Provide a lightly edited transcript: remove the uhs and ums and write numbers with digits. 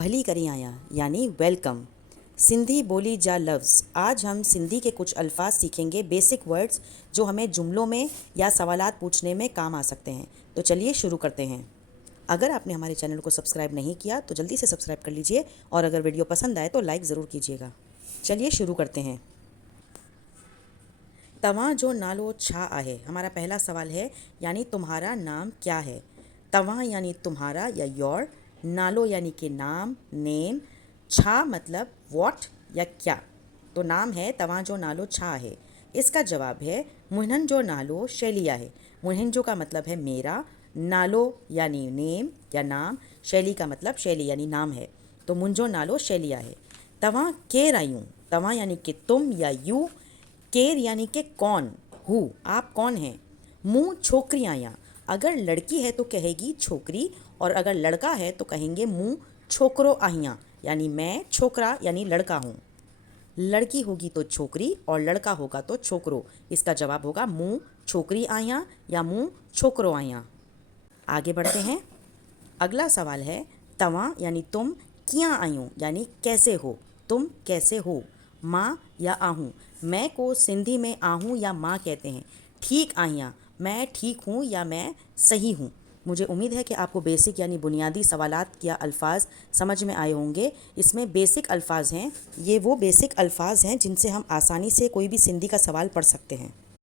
भली करी आया यानी वेलकम। सिंधी बोली जा लफ्ज़। आज हम सिंधी के कुछ अल्फाज सीखेंगे, बेसिक वर्ड्स जो हमें जुमलों में या सवालात पूछने में काम आ सकते हैं। तो चलिए शुरू करते हैं। अगर आपने हमारे चैनल को सब्सक्राइब नहीं किया तो जल्दी से सब्सक्राइब कर लीजिए और अगर वीडियो पसंद आए तो लाइक ज़रूर कीजिएगा। चलिए शुरू करते हैं। तवां जो नालो छा आहे। हमारा पहला सवाल है यानी तुम्हारा नाम क्या है। तवां यानी तुम्हारा या योर, नालो यानी कि नाम, नेम, छा मतलब व्हाट या क्या। तो नाम है तवां जो नालो छा है। इसका जवाब है मुन्हन जो नालो शैली आहे। मुन्हन जो का मतलब है मेरा, नालो यानी नेम या नाम, शैली का मतलब शैली यानी नाम है। तो मुंहिंजो नालो शैली आहे। तवां केर आयूं। तवां यानी कि तुम या यू, केर यानी कि कौन, हु आप कौन हैं। मुँह छोकरी आया। अगर लड़की है तो कहेगी छोकरी और अगर लड़का है तो कहेंगे मुँह छोकरो आहियाँ यानी मैं छोकरा यानी लड़का हूँ। लड़की होगी तो छोकरी और लड़का होगा तो छोकरो। इसका जवाब होगा मुँह छोकरी आहियाँ या मुँह छोकरो आहियाँ। आगे बढ़ते हैं। अगला सवाल है तवां यानी तुम, कियां आयूं यानी कैसे हो, तुम कैसे हो। माँ या आहूँ। मैं को सिंधी में आहूँ या माँ कहते हैं। ठीक आहियाँ, मैं ठीक हूँ या मैं सही हूँ। मुझे उम्मीद है कि आपको बेसिक यानी बुनियादी सवालात या अल्फाज समझ में आए होंगे। इसमें बेसिक अल्फाज हैं, ये वो बेसिक अल्फाज हैं जिनसे हम आसानी से कोई भी सिंधी का सवाल पढ़ सकते हैं।